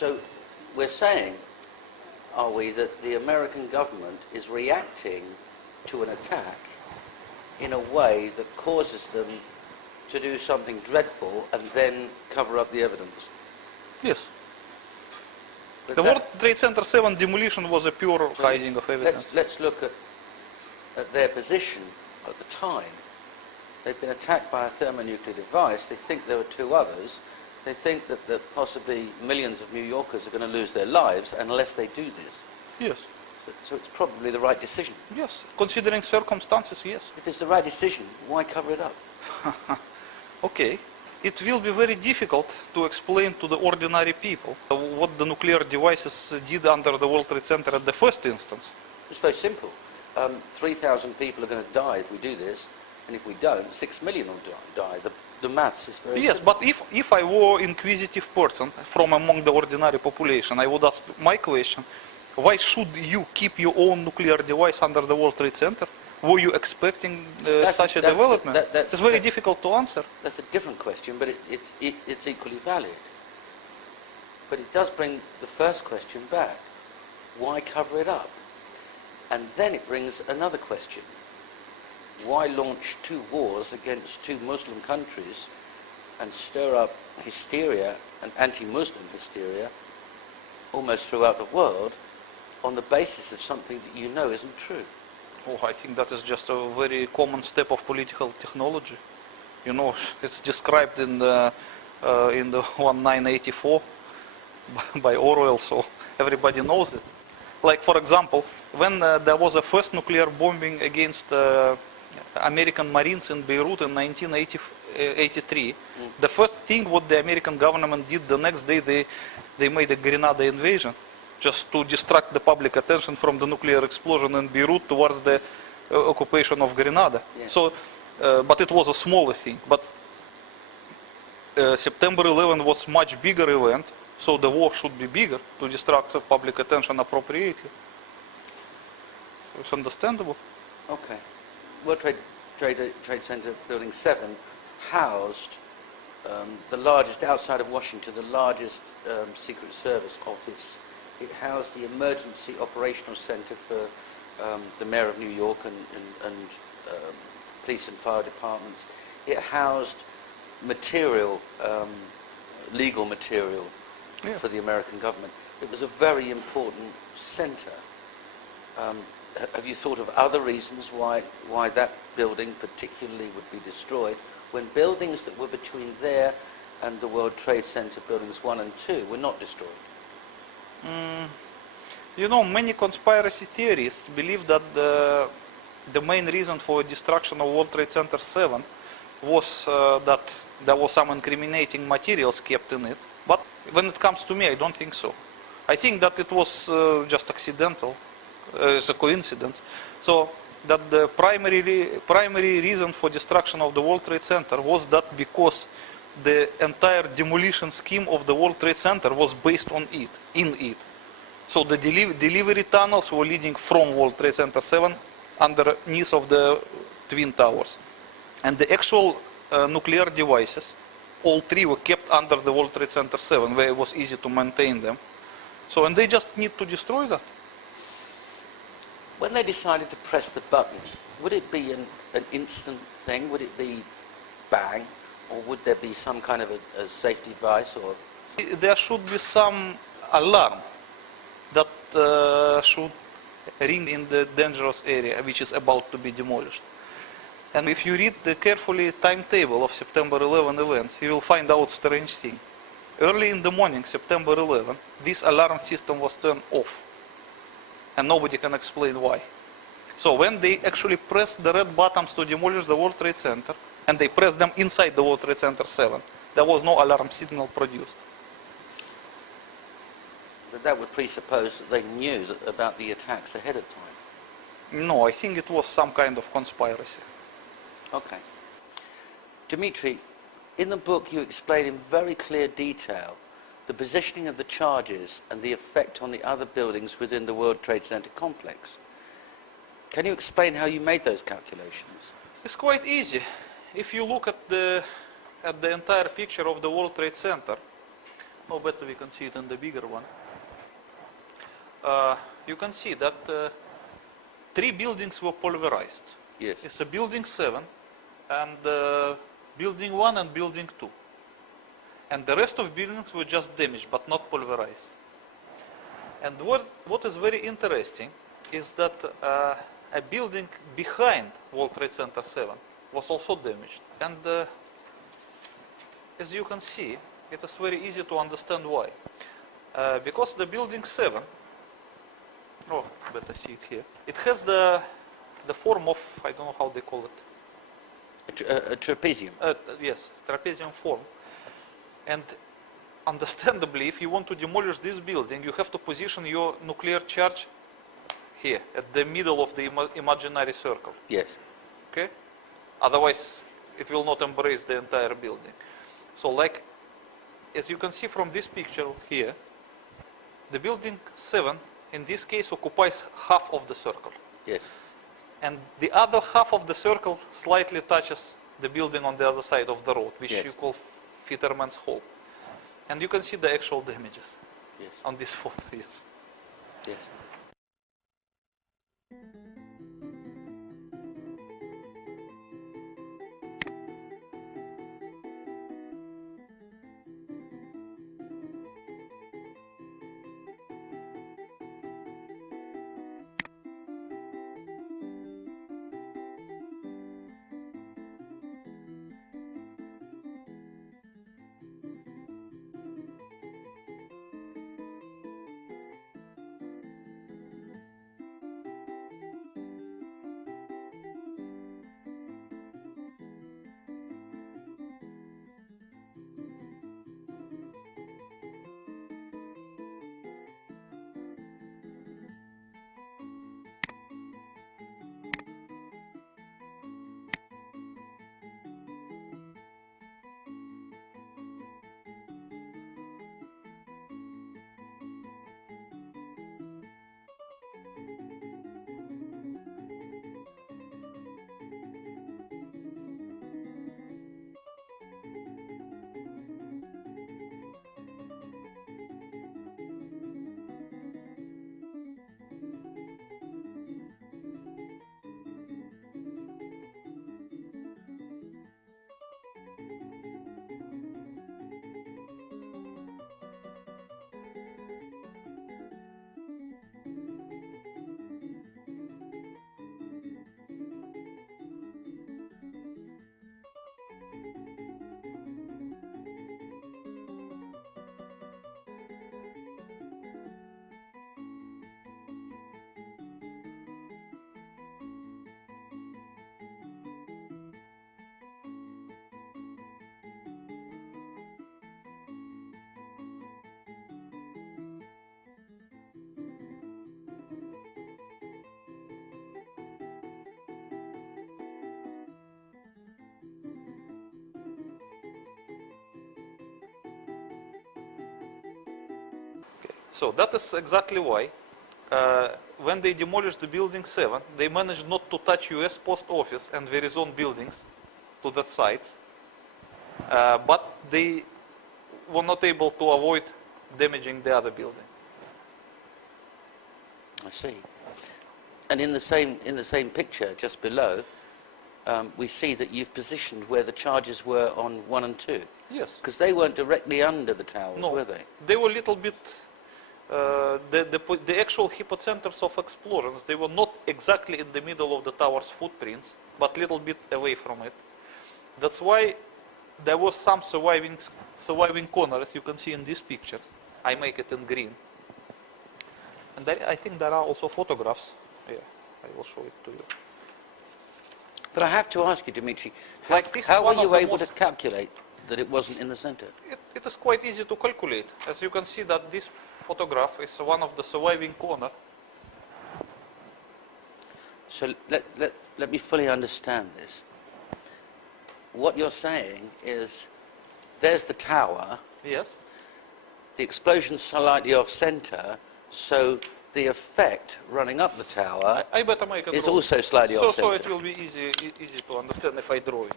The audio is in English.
So we're saying, are we, that the American government is reacting to an attack in a way that causes them to do something dreadful and then cover up the evidence? Yes. But The World Trade Center 7 demolition was a pure hiding of evidence. Let's look at their position at the time. They've been attacked by a thermonuclear device. They think there were two others. They think that possibly millions of New Yorkers are going to lose their lives unless they do this. Yes. So it's probably the right decision. Yes. Considering circumstances, yes. If it's the right decision, why cover it up? Okay. It will be very difficult to explain to the ordinary people what the nuclear devices did under the World Trade Center at the first instance. It's very simple. 3,000 people are going to die if we do this, and if we don't, 6 million will die. The maths is very Yes, simple. but if I were an inquisitive person from among the ordinary population, I would ask my question, why should you keep your own nuclear device under the World Trade Center? Were you expecting such a development? It's very difficult to answer. That's a different question, but it's equally valid. But it does bring the first question back. Why cover it up? And then it brings another question. Why launch two wars against two Muslim countries and stir up hysteria and anti-Muslim hysteria almost throughout the world on the basis of something that you know isn't true? Oh, I think that is just a very common step of political technology. You know, it's described in the 1984 by Orwell, so everybody knows it. Like, for example, when there was a first nuclear bombing against American Marines in Beirut in 1983, the first thing what the American government did the next day, they made a Grenada invasion, just to distract the public attention from the nuclear explosion in Beirut towards the occupation of Grenada. Yeah. So, but it was a smaller thing. But September 11 was much bigger event, so the war should be bigger to distract the public attention appropriately. It's understandable. Okay. World Trade Center Building 7 housed the largest, outside of Washington, the largest Secret Service office. It housed the Emergency Operational Center for the Mayor of New York and police and fire departments. It housed material, legal material for the American government. It was a very important center. Have you thought of other reasons why that building particularly would be destroyed when buildings that were between there and the World Trade Center buildings 1 and 2 were not destroyed? You know, many conspiracy theorists believe that the main reason for destruction of World Trade Center 7 was that there was some incriminating materials kept in it. But when it comes to me, I don't think so. I think that it was just accidental. It's a coincidence. So that the primary reason for destruction of the World Trade Center was that because the entire demolition scheme of the World Trade Center was based on it, in it. So the delivery tunnels were leading from World Trade Center 7 underneath of the Twin Towers. And the actual nuclear devices, all three were kept under the World Trade Center 7, where it was easy to maintain them. So, and they just need to destroy that. When they decided to press the button, would it be an instant thing? Would it be bang? Or would there be some kind of a safety device? Or there should be some alarm that should ring in the dangerous area which is about to be demolished. And if you read the carefully timetable of September 11 events, you will find out strange thing. Early in the morning, September 11, this alarm system was turned off. And nobody can explain why. So when they actually pressed the red buttons to demolish the World Trade Center, and they pressed them inside the World Trade Center 7, there was no alarm signal produced. But that would presuppose that they knew about the attacks ahead of time. No, I think it was some kind of conspiracy. Okay. Dimitri, in the book you explain in very clear detail the positioning of the charges and the effect on the other buildings within the World Trade Center complex. Can you explain how you made those calculations? It's quite easy. If you look at the entire picture of the World Trade Center, or better we can see it in the bigger one. You can see that 3 buildings were pulverized. Yes. It's a building 7 and building 1 and building 2. And the rest of buildings were just damaged but not pulverized. And what is very interesting is that a building behind World Trade Center 7 was also damaged. And as you can see, it is very easy to understand why. Because the building 7, oh, better see it here, it has the form of, I don't know how they call it. A trapezium. Yes, trapezium form. And understandably, if you want to demolish this building, you have to position your nuclear charge here, at the middle of the imaginary circle. Yes. Okay? Otherwise, it will not embrace the entire building. So, like, as you can see from this picture here, the building 7, in this case, occupies half of the circle. Yes. And the other half of the circle slightly touches the building on the other side of the road, which Yes. you call Fitterman's Hall. And you can see the actual damages Yes. on this photo, yes. Yes. So that is exactly why when they demolished the building 7, they managed not to touch US Post Office and Verizon buildings to that site, but they were not able to avoid damaging the other building. I see. And in the same picture, just below, we see that you've positioned where the charges were on 1 and 2. Yes. Because they weren't directly under the towers, No, were they? they were a little bit, the actual hypocenters of explosions, they were not exactly in the middle of the tower's footprints, but a little bit away from it. That's why there was some surviving corner, as you can see in these pictures. I make it in green. And I think there are also photographs. Yeah, I will show it to you. But I have to ask you, Dimitri, Like this how one were of you the able to most- calculate that it wasn't in the center? It is quite easy to calculate. As you can see that this photograph is one of the surviving corner. So let me fully understand this. What you're saying is, there's the tower, Yes. the explosion's slightly off center, so the effect running up the tower I better make a is drawing. also slightly off So center. it will be easy to understand if I draw it.